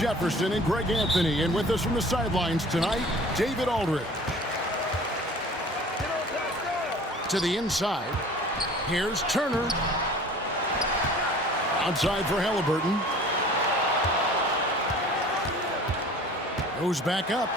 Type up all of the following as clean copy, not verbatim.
Jefferson and Greg Anthony. And with us from the sidelines tonight, David Aldridge. To the inside. Here's Turner. Outside for Haliburton. Goes back up.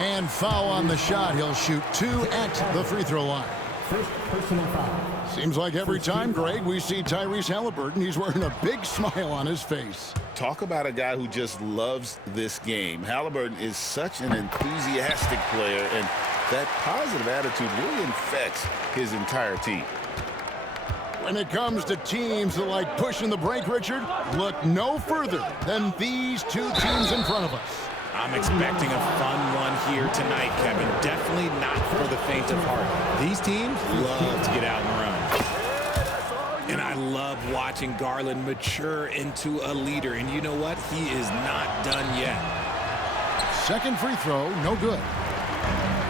And foul on the shot. He'll shoot 2 at the free throw line. First personal foul. Seems like every time, Greg, we see Tyrese Haliburton, he's wearing a big smile on his face. Talk about a guy who just loves this game. Haliburton is such an enthusiastic player, and that positive attitude really infects his entire team. When it comes to teams that like pushing the break, Richard, look no further than these two teams in front of us. I'm expecting a fun one here tonight, Kevin. Definitely not for the faint of heart. These teams love to get out and run. And I love watching Garland mature into a leader. And you know what? He is not done yet. Second free throw, no good.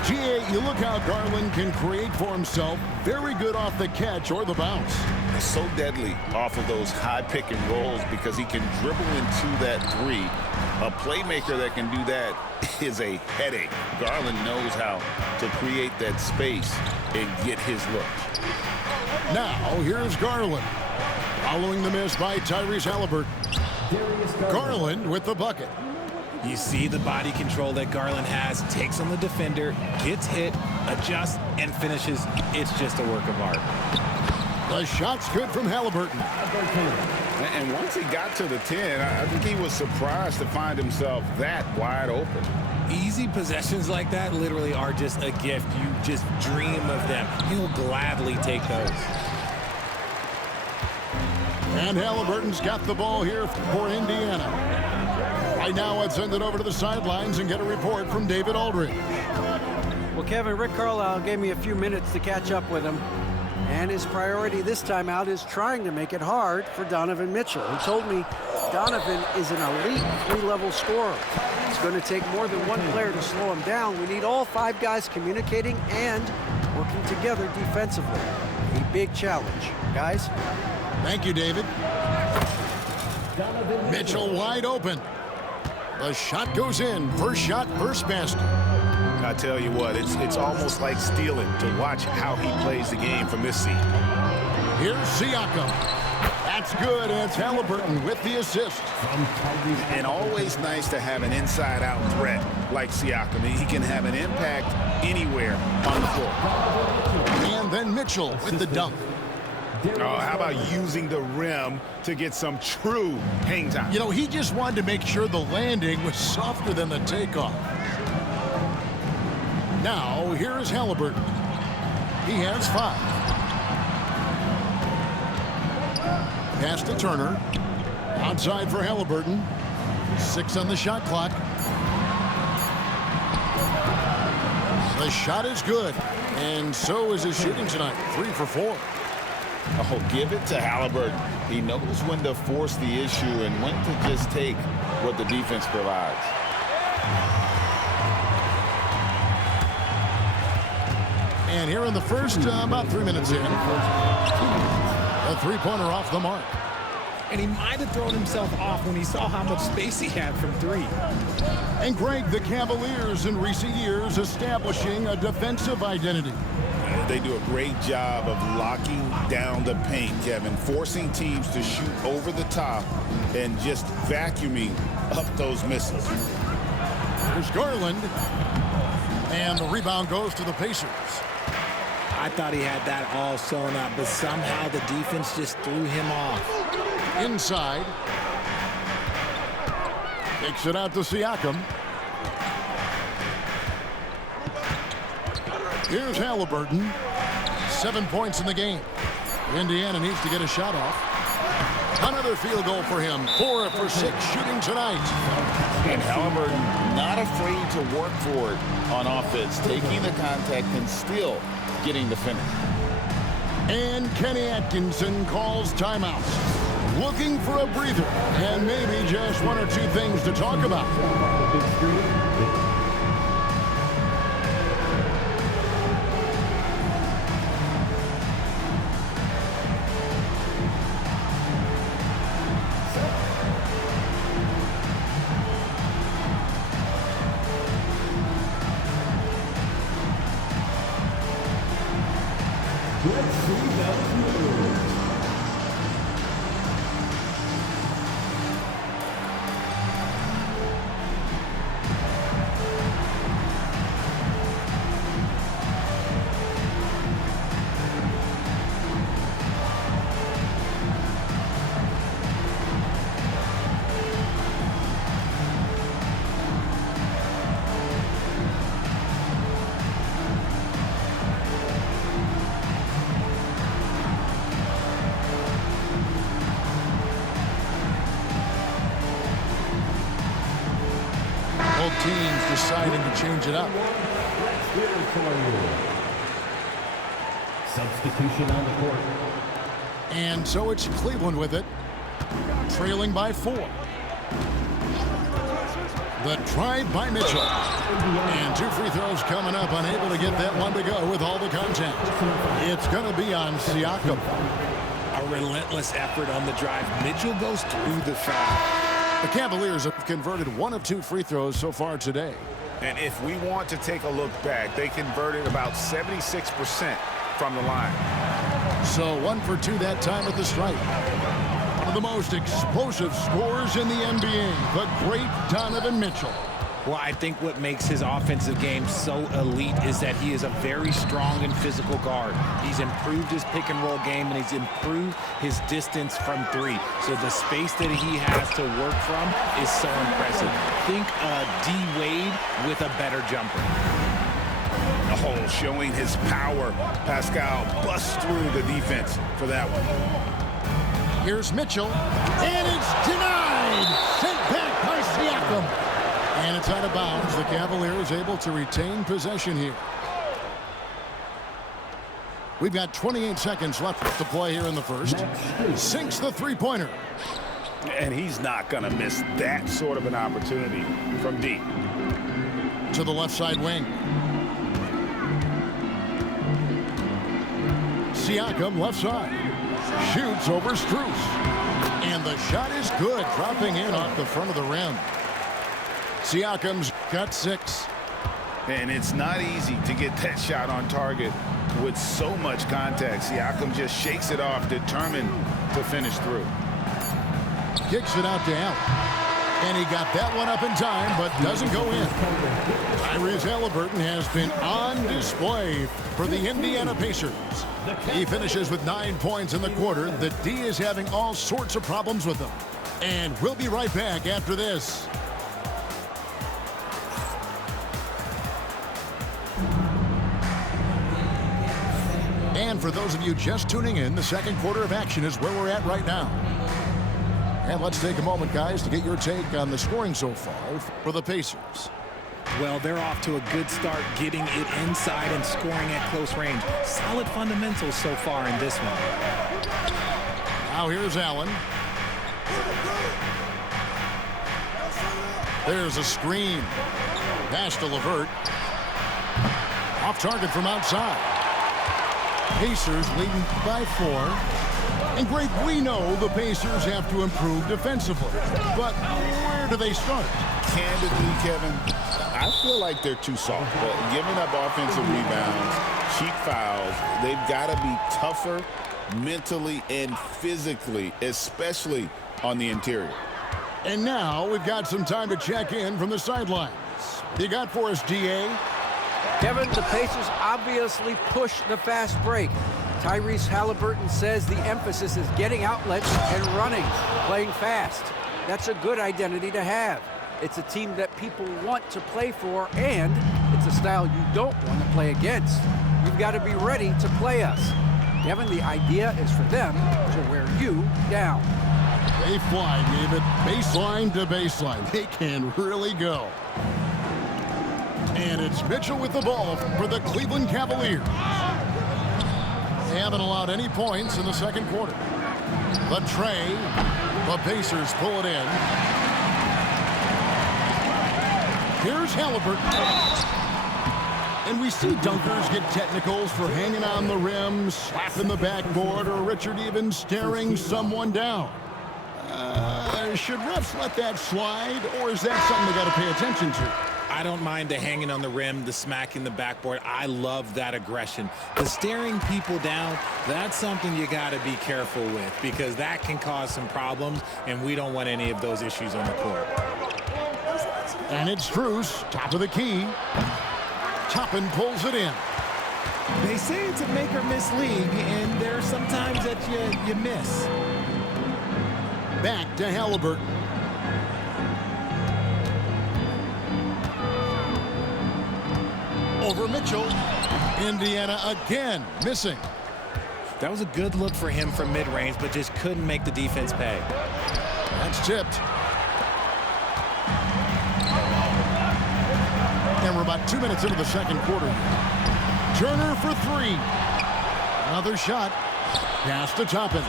GA, you look how Garland can create for himself. Very good off the catch or the bounce. So deadly off of those high pick and rolls because he can dribble into that three. A playmaker that can do that is a headache. Garland knows how to create that space and get his look. Now, here's Garland. Following the miss by Tyrese Haliburton. Garland with the bucket. You see the body control that Garland has, takes on the defender, gets hit, adjusts, and finishes. It's just a work of art. The shot's good from Haliburton. And once he got to the 10, I think he was surprised to find himself that wide open. Easy possessions like that literally are just a gift. You just dream of them. He'll gladly take those. And Haliburton's got the ball here for Indiana. Right now, let's send it over to the sidelines and get a report from David Aldridge. Well, Kevin, Rick Carlisle gave me a few minutes to catch up with him. And his priority this time out is trying to make it hard for Donovan Mitchell. He told me Donovan is an elite three-level scorer. It's going to take more than one player to slow him down. We need all 5 guys communicating and working together defensively. A big challenge. Guys? Thank you, David. Mitchell wide open. The shot goes in. First shot, first basket. I tell you what, it's almost like stealing to watch how he plays the game from this seat. Here's Siakam. That's good, and it's Haliburton with the assist. And always nice to have an inside-out threat like Siakam. He can have an impact anywhere on the floor. And then Mitchell with the dunk. Oh, how about using the rim to get some true hang time? You know, he just wanted to make sure the landing was softer than the takeoff. Now, here is Haliburton. He has 5. Pass to Turner. Outside for Haliburton. 6 on the shot clock. The shot is good. And so is his shooting tonight. 3 for 4. Oh, give it to Haliburton. He knows when to force the issue and when to just take what the defense provides. And here in the first, about 3 minutes in, a three-pointer off the mark. And he might have thrown himself off when he saw how much space he had from 3. And Greg, the Cavaliers in recent years establishing a defensive identity. They do a great job of locking down the paint, Kevin, forcing teams to shoot over the top and just vacuuming up those misses. There's Garland. And the rebound goes to the Pacers. I thought he had that all sewn up, but somehow the defense just threw him off. Inside. Kicks it out to Siakam. Here's Haliburton. 7 points in the game. Indiana needs to get a shot off. Another field goal for him. 4 for 6 shooting tonight. And Haliburton not afraid to work for it on offense, taking the contact and still getting the finish. And Kenny Atkinson calls timeout. Looking for a breather and maybe just 1 or 2 things to talk about. Let's see the Heroes. Both teams deciding to change it up. Substitution on the court. And so it's Cleveland with it, trailing by 4. The drive by Mitchell. And 2 free throws coming up, unable to get that one to go with all the contact. It's going to be on Siakam. A relentless effort on the drive. Mitchell goes through the foul. The Cavaliers have converted 1 of 2 free throws so far today. And if we want to take a look back, they converted about 76% from the line. So 1 for 2 that time at the stripe. One of the most explosive scorers in the NBA, the great Donovan Mitchell. Well, I think what makes his offensive game so elite is that he is a very strong and physical guard. He's improved his pick and roll game, and he's improved his distance from 3. So the space that he has to work from is so impressive. Think D. Wade with a better jumper. Oh, showing his power. Pascal busts through the defense for that one. Here's Mitchell, and it's denied. Sent back by Siakam. And it's out of bounds. The Cavaliers able to retain possession here. We've got 28 seconds left to play here in the first. Sinks the three-pointer. And he's not going to miss that sort of an opportunity from deep. To the left side wing. Siakam left side. Shoots over Strus. And the shot is good, dropping in off the front of the rim. Siakam's got 6. And it's not easy to get that shot on target with so much contact. Siakam just shakes it off, determined to finish through. Kicks it out to Allen. And he got that one up in time, but doesn't go in. Tyrese Haliburton has been on display for the Indiana Pacers. He finishes with 9 points in the quarter. The D is having all sorts of problems with him. And we'll be right back after this. And for those of you just tuning in, the second quarter of action is where we're at right now. And let's take a moment, guys, to get your take on the scoring so far for the Pacers. Well, they're off to a good start getting it inside and scoring at close range. Solid fundamentals so far in this one. Now here's Allen. There's a screen. Pass to LeVert. Off target from outside. Pacers leading by 4. And Greg, we know the Pacers have to improve defensively. But where do they start? Candidly, Kevin, I feel like they're too soft. Giving up offensive rebounds, cheap fouls, they've got to be tougher mentally and physically, especially on the interior. And now we've got some time to check in from the sidelines. You got for us, DA? Kevin, the Pacers obviously push the fast break. Tyrese Haliburton says the emphasis is getting outlets and running, playing fast. That's a good identity to have. It's a team that people want to play for, and it's a style you don't want to play against. You've got to be ready to play us. Kevin, the idea is for them to wear you down. They fly, David. Baseline to baseline. They can really go. And it's Mitchell with the ball for the Cleveland Cavaliers. They haven't allowed any points in the second quarter. The tray. The Pacers pull it in. Here's Haliburton. And we see dunkers get technicals for hanging on the rim, slapping the backboard, or Richard even staring someone down. Should refs let that slide, or is that something they got to pay attention to? I don't mind the hanging on the rim, the smacking the backboard. I love that aggression. The staring people down, that's something you got to be careful with because that can cause some problems, and we don't want any of those issues on the court. And it's Tyrese, top of the key. Toppin pulls it in. They say it's a make or miss league, and there are some times that you miss. Back to Haliburton. Over Mitchell. Indiana again missing. That was a good look for him from mid-range, but just couldn't make the defense pay. That's tipped. And we're about 2 minutes into the second quarter. Turner for three. Another shot. Pass to Toppin.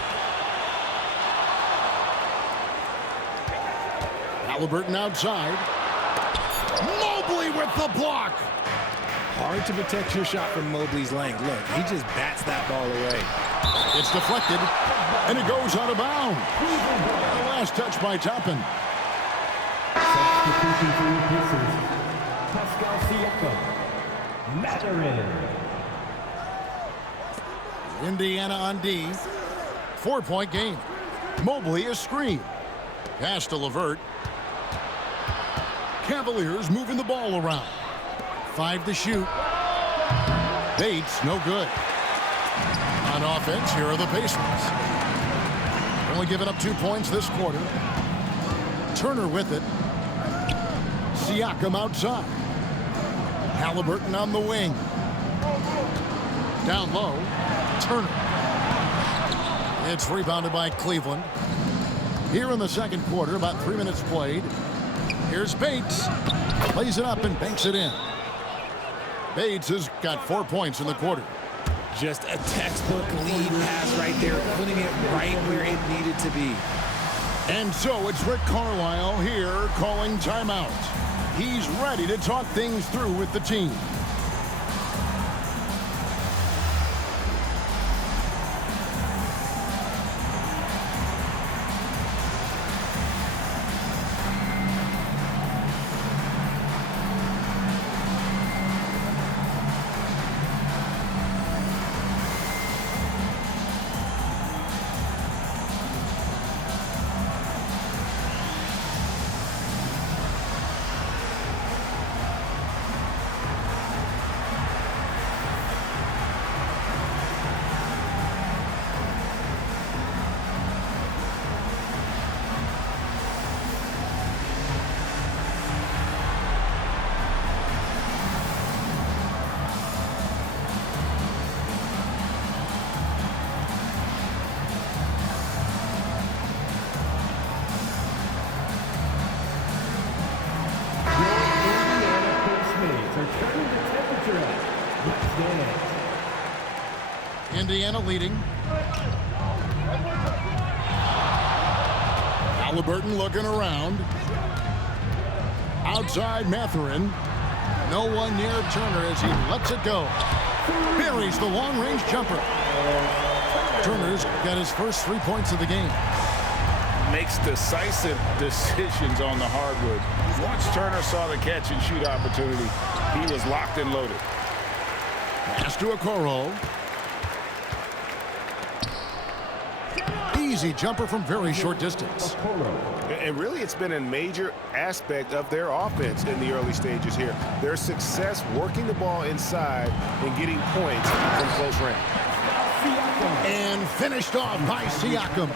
Haliburton outside. Mobley with the block. Hard to protect your shot from Mobley's length. Look, he just bats that ball away. It's deflected, and it goes out of bounds. The last touch by Toppin. Substitution for your pieces. Pascal Siakam. Mathurin. Indiana on D. 4-point game. Mobley a screen. Pass to LeVert. Cavaliers moving the ball around. 5 to shoot. Bates, no good. On offense, here are the Pacers. Only giving up 2 points this quarter. Turner with it. Siakam outside. Haliburton on the wing. Down low. Turner. It's rebounded by Cleveland. Here in the second quarter, about 3 minutes played. Here's Bates. Plays it up and banks it in. Bates has got 4 points in the quarter. Just a textbook lead pass right there, putting it right where it needed to be. And so it's Rick Carlisle here calling timeout. He's ready to talk things through with the team. Indiana leading. Haliburton looking around. Outside Mathurin. No one near Turner as he lets it go. Buries the long-range jumper. Turner's got his first 3 points of the game. Makes decisive decisions on the hardwood. Once Turner saw the catch and shoot opportunity, he was locked and loaded. Pass to Okoro. Easy jumper from very short distance. And really, it's been a major aspect of their offense in the early stages here. Their success working the ball inside and getting points from close range. And finished off by Siakam.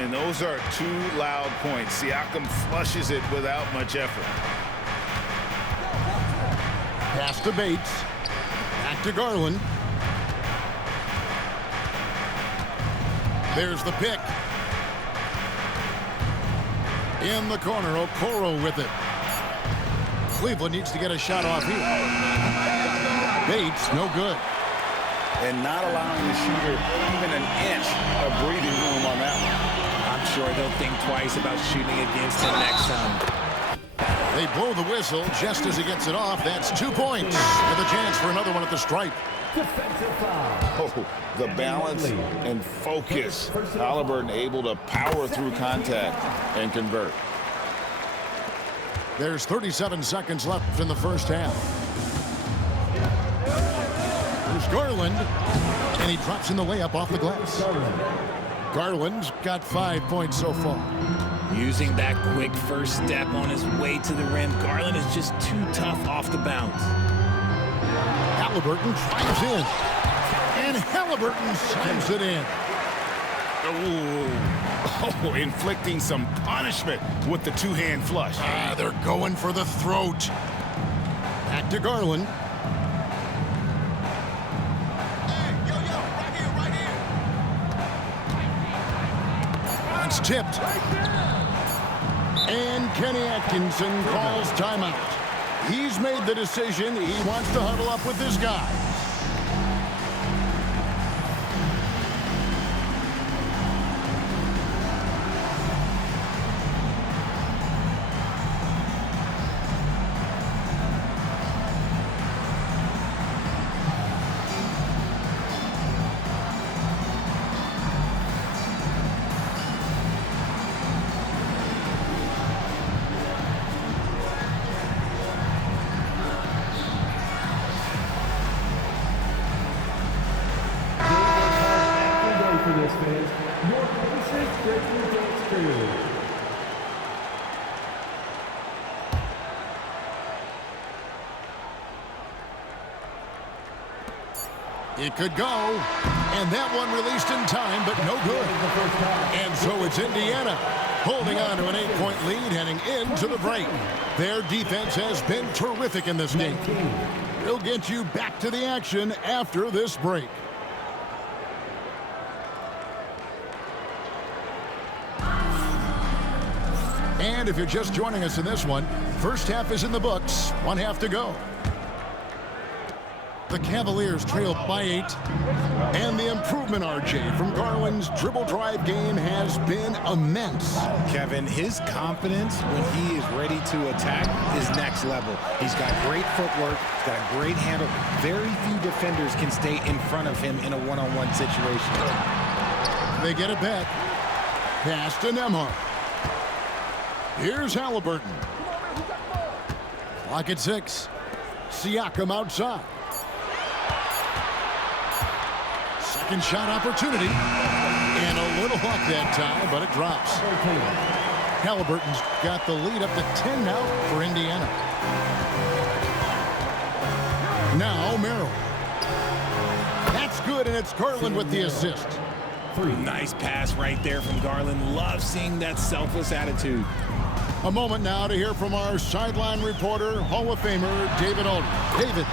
And those are 2 loud points. Siakam flushes it without much effort. Pass to Bates. Back to Garland. There's the pick. In the corner, Okoro with it. Cleveland needs to get a shot off here. Bates, no good. And not allowing the shooter even an inch of breathing room on that one. I'm sure they'll think twice about shooting against him next time. They blow the whistle just as he gets it off. That's 2 points with a chance for another one at the stripe. Oh, the balance and focus. Haliburton able to power through contact and convert. There's 37 seconds left in the first half. There's Garland, and he drops in the layup off the glass. Garland's got 5 points so far. Using that quick first step on his way to the rim, Garland is just too tough off the bounce. Haliburton drives in, and Haliburton slams it in. Oh, inflicting some punishment with the two-hand flush. They're going for the throat. Back to Garland. It's tipped. And Kenny Atkinson calls timeout. He's made the decision. He wants to huddle up with his guys. For this, fans, your Pacers breaking dance crew. It could go, and that one released in time, but no good. And so it's Indiana holding on to an 8-point lead heading into the break. Their defense has been terrific in this game. We'll get you back to the action after this break. And if you're just joining us in this one, first half is in the books, 1 half to go. The Cavaliers trail by 8, and the improvement, RJ, from Garland's dribble drive game has been immense. Kevin, his confidence when he is ready to attack is next level. He's got great footwork, he's got a great handle. Very few defenders can stay in front of him in a one-on-one situation. They get it back. Pass to Nembhard. Here's Haliburton. Clock at 6. Siakam outside. Second shot opportunity. And a little luck that time, but it drops. Haliburton's got the lead up to 10 now for Indiana. Now Merrill. That's good, and it's Garland with the assist. Nice pass right there from Garland. Love seeing that selfless attitude. A moment now to hear from our sideline reporter, Hall of Famer David Aldridge. David.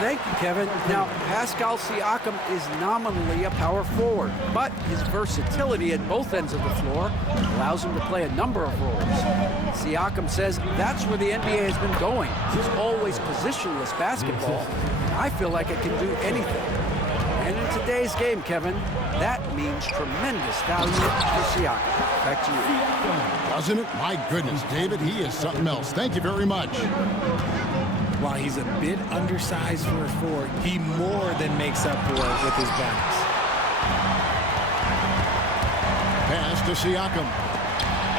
Thank you, Kevin. Now, Pascal Siakam is nominally a power forward, but his versatility at both ends of the floor allows him to play a number of roles. Siakam says that's where the NBA has been going. It's always positionless basketball. I feel like I can do anything. And in today's game, Kevin, that means tremendous value for Siakam. Back to you. Doesn't it? My goodness, David, he is something else. Thank you very much. While he's a bit undersized for a forward, he more than makes up for it with his bounce. Pass to Siakam.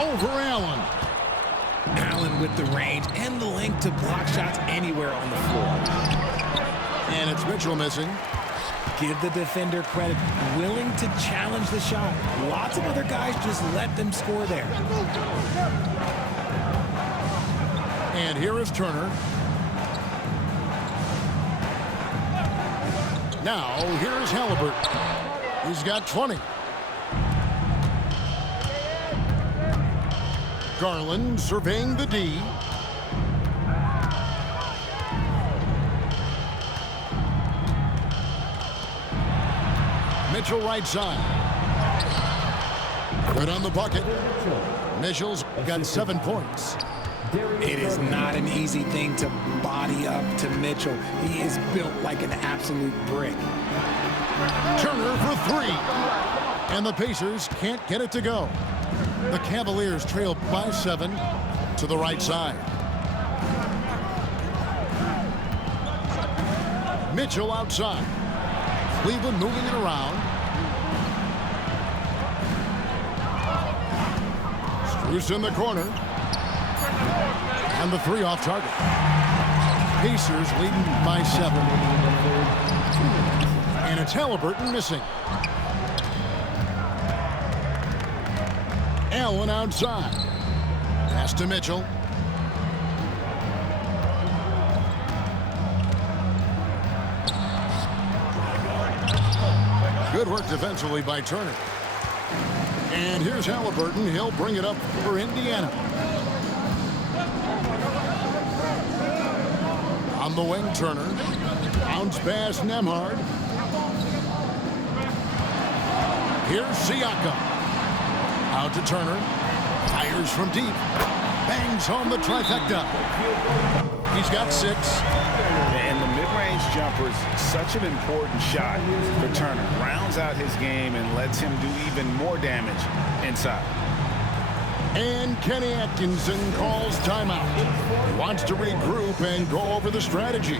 Over Allen. Allen with the range and the length to block shots anywhere on the floor. And it's Mitchell missing. Give the defender credit, willing to challenge the shot. Lots of other guys just let them score there. And here is Turner. Now, here's Haliburton. He's got 20. Garland surveying the D. Mitchell right side. Good on the bucket. Mitchell's got 7 points. It is not an easy thing to body up to Mitchell. He is built like an absolute brick. Turner for 3. And the Pacers can't get it to go. The Cavaliers trail by 7 to the right side. Mitchell outside. Cleveland moving it around. Strus in the corner. And the three off target. Pacers leading by 7. And it's Haliburton missing. Allen outside. Pass to Mitchell. Good work defensively by Turner. And here's Haliburton. He'll bring it up for Indiana. On the wing, Turner. Bounce pass, Nembhard. Here's Siakam. Out to Turner. Fires from deep. Bangs home the trifecta. He's got 6. And the mid-range jumper is such an important shot for Turner. Rounds out his game and lets him do even more damage inside. And Kenny Atkinson calls timeout. He wants to regroup and go over the strategy.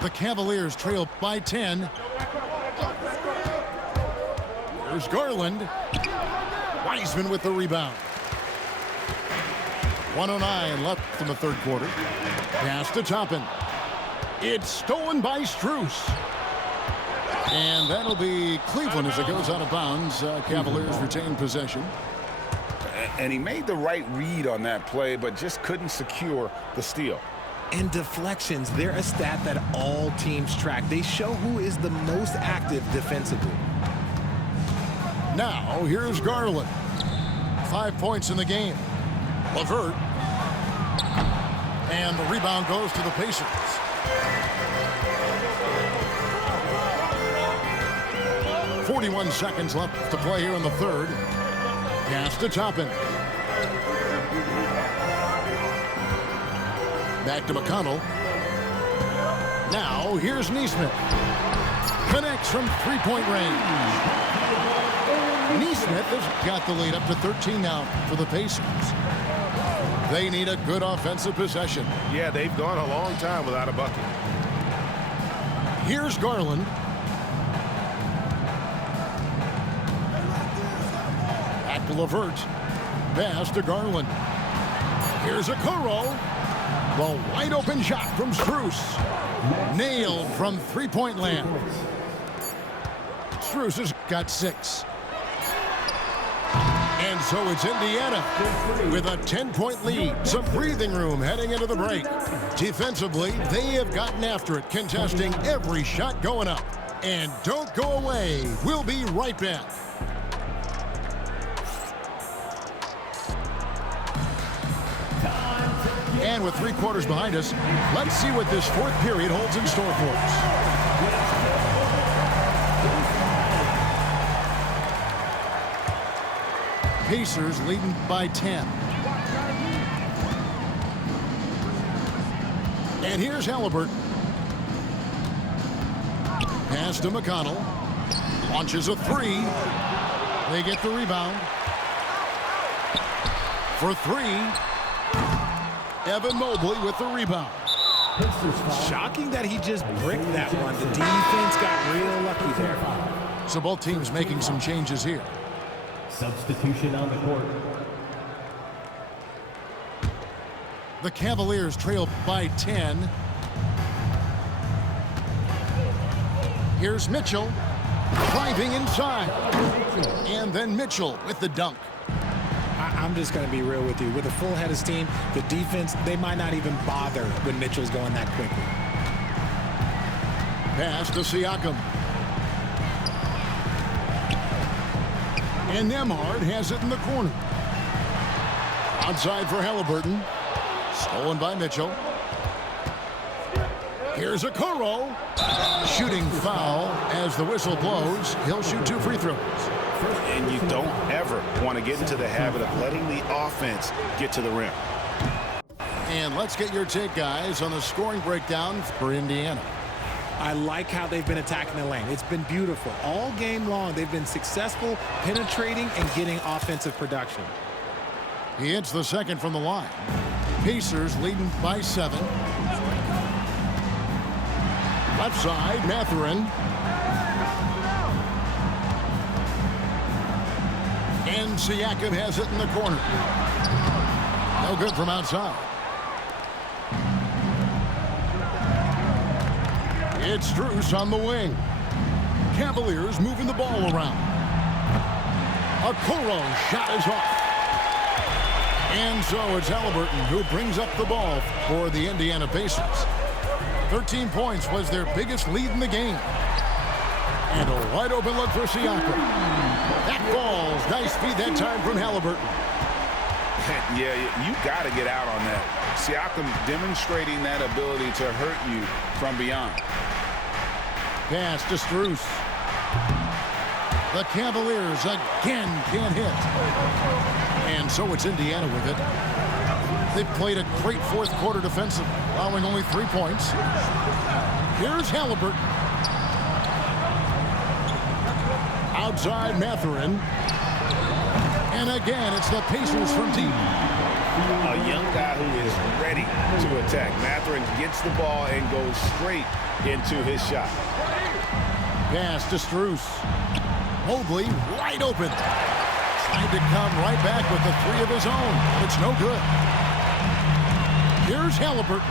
The Cavaliers trail by 10. There's Garland. Wiseman with the rebound. 1:09 left in the third quarter. Pass to Toppin. It's stolen by Strus. And that'll be Cleveland as it goes out of bounds. Cavaliers retain possession. And he made the right read on that play, but just couldn't secure the steal. And deflections, they're a stat that all teams track. They show who is the most active defensively. Now, here's Garland. 5 points in the game. LeVert. And the rebound goes to the Pacers. .41 seconds left to play here in the third. Pass to Toppin. Back to McConnell. Now, here's Nesmith. Connects from three-point range. Nesmith has got the lead up to 13 now for the Pacers. They need a good offensive possession. Yeah, they've gone a long time without a bucket. Here's Garland. Back to LeVert. Pass to Garland. Here's Okoro. The wide open shot from Strus. Nailed from three-point land. Strus has got 6. And so it's Indiana with a 10-point lead. Some breathing room heading into the break. Defensively, they have gotten after it, contesting every shot going up. And don't go away. We'll be right back. And with 3 quarters behind us, let's see what this fourth period holds in store for us. Pacers leading by 10. And here's Haliburton. Pass to McConnell. Launches a 3. They get the rebound. For 3. Evan Mobley with the rebound. Shocking that he just bricked that one. The defense got real lucky there. So both teams making some changes here. Substitution on the court. The Cavaliers trail by 10. Here's Mitchell driving inside. And then Mitchell with the dunk. I'm just going to be real with you. With a full head of steam, the defense, they might not even bother when Mitchell's going that quickly. Pass to Siakam. And Nembhard has it in the corner. Outside for Haliburton. Stolen by Mitchell. Here's Okoro. Shooting foul as the whistle blows. He'll shoot 2 free throws. And you don't ever want to get into the habit of letting the offense get to the rim. And let's get your take, guys, on the scoring breakdown for Indiana. I like how they've been attacking the lane. It's been beautiful. All game long, they've been successful penetrating and getting offensive production. He hits the second from the line. Pacers leading by 7. Left side, Mathurin. And Siakam has it in the corner. No good from outside. It's Tyrese on the wing. Cavaliers moving the ball around. Okoro shot is off. And so it's Haliburton who brings up the ball for the Indiana Pacers. 13 points was their biggest lead in the game. And a wide open look for Siakam. That falls. Nice feed that time from Haliburton. Yeah, you got to get out on that. Siakam demonstrating that ability to hurt you from beyond. Pass to Tyrese. The Cavaliers again can't hit. And so it's Indiana with it. They played a great fourth quarter defensively, allowing only 3 points. Here's Haliburton. Outside Mathurin. And again, it's the Pacers from deep. A young guy who is ready to attack. Mathurin gets the ball and goes straight into his shot. Pass to Tyrese. Mobley wide open. Trying to come right back with the 3 of his own. It's no good. Here's Haliburton.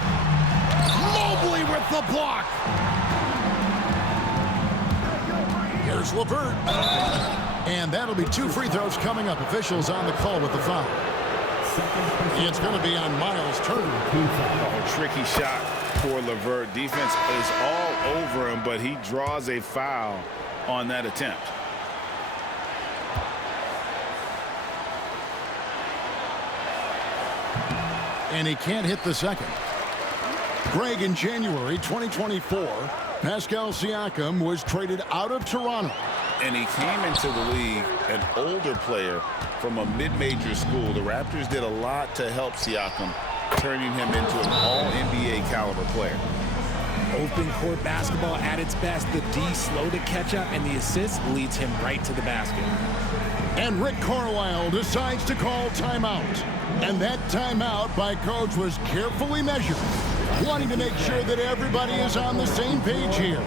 Mobley with the block. Here's LeVert. And that'll be 2 free throws coming up. Officials on the call with the foul. It's going to be on Miles Turner. Oh, tricky shot for LeVert. Defense is all over him, but he draws a foul on that attempt. And he can't hit the second. Greg, in January 2024, Pascal Siakam was traded out of Toronto. And he came into the league an older player from a mid-major school. The Raptors did a lot to help Siakam, turning him into an all-NBA caliber player. Open court basketball at its best. The D slow to catch up, and the assist leads him right to the basket. And Rick Carlisle decides to call timeout. And that timeout by coach was carefully measured, wanting to make sure that everybody is on the same page here.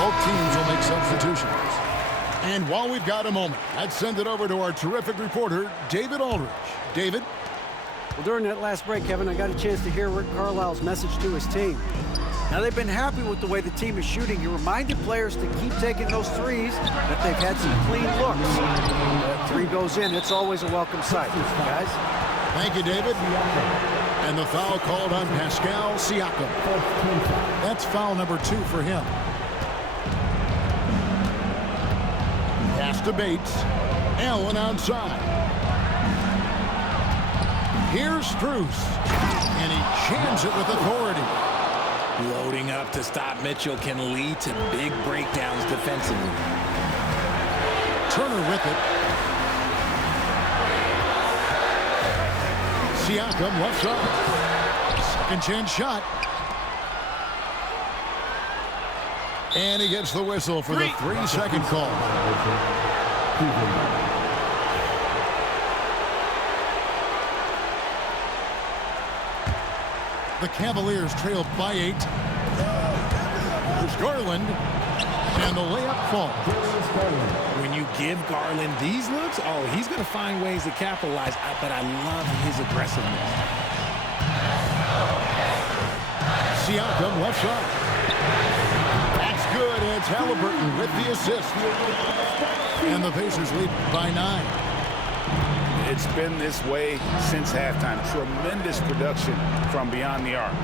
Both teams will make substitutions. And while we've got a moment, I'd send it over to our terrific reporter, David Aldridge. David? Well, during that last break, Kevin, I got a chance to hear Rick Carlisle's message to his team. Now, they've been happy with the way the team is shooting. He reminded players to keep taking those threes, that they've had some clean looks. That 3 goes in, it's always a welcome sight. Guys? Thank you, David. And the foul called on Pascal Siakam. That's foul number 2 for him. Pass to Bates. Allen outside. Here's Tyrese. And he jams it with authority. Loading up to stop Mitchell can lead to big breakdowns defensively. Turner with it. Siakam left side. Second chance shot. And he gets the whistle for the 3-second call. The Cavaliers trail by 8. There's Garland. And the layup falls. When you give Garland these looks, oh, he's going to find ways to capitalize. But I love his aggressiveness. Siakam left side. That's good. It's Haliburton with the assist. And the Pacers lead by 9. It's been this way since halftime. Tremendous production from beyond the arc.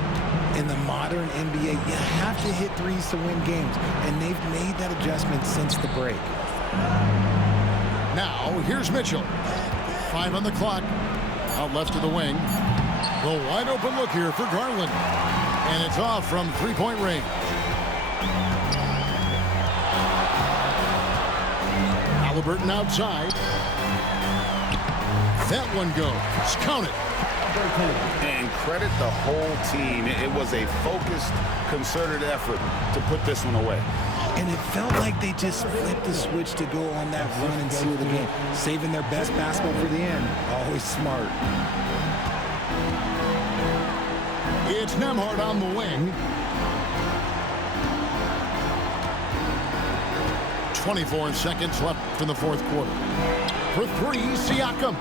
In the modern NBA, you have to hit threes to win games, and they've made that adjustment since the break. Now, here's Mitchell. 5 on the clock. Out left to the wing. The wide open look here for Garland. And it's off from three-point range. Haliburton outside. That one goes. Count it. And credit the whole team. It was a focused, concerted effort to put this one away. And it felt like they just flipped the switch to go on that run and seal the game. Saving their best basketball for the end. Always smart. It's Nembhard on the wing. 24 seconds left in the fourth quarter. For 3, Siakam.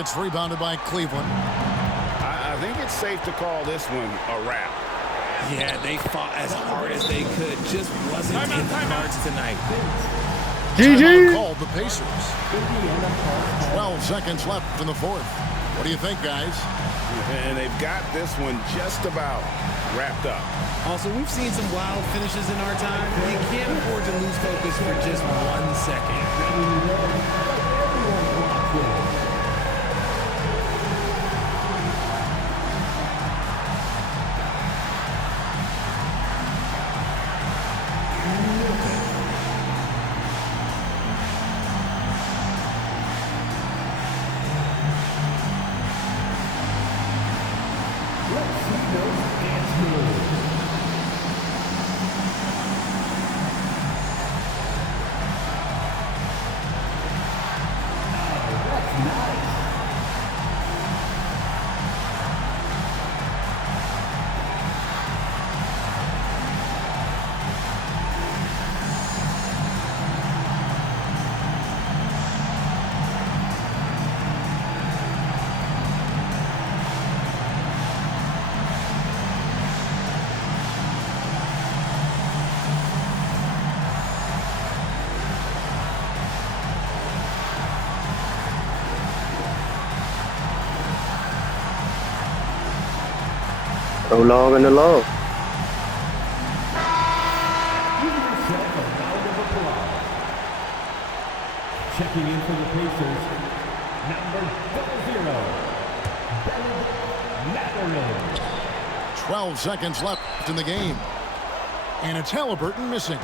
It's rebounded by Cleveland. I think it's safe to call this one a wrap. Yeah, they fought as hard as they could. Just wasn't in the cards tonight. GG. Called the Pacers. 12 seconds left in the fourth. What do you think, guys? And they've got this one just about wrapped up. Also, we've seen some wild finishes in our time. You can't afford to lose focus for just 1 second. So long and the long. Checking in for the Pacers, number 00, 12 seconds left in the game. And it's Haliburton missing.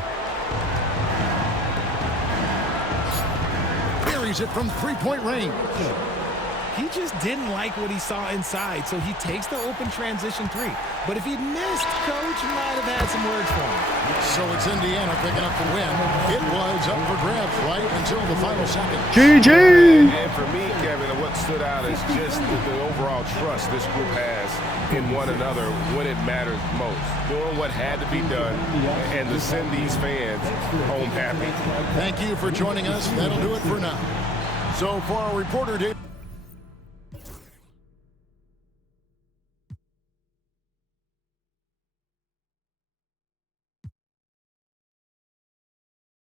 Buries it from three-point range. He just didn't like what he saw inside, so he takes the open transition 3. But if he'd missed, Coach might have had some words for him. So it's Indiana picking up the win. It was up for grabs right until the final second. GG! And for me, Kevin, what stood out is just the overall trust this group has in one another when it matters most. Doing what had to be done and to send these fans home happy. Thank you for joining us. That'll do it for now. So for our reporter, Dave.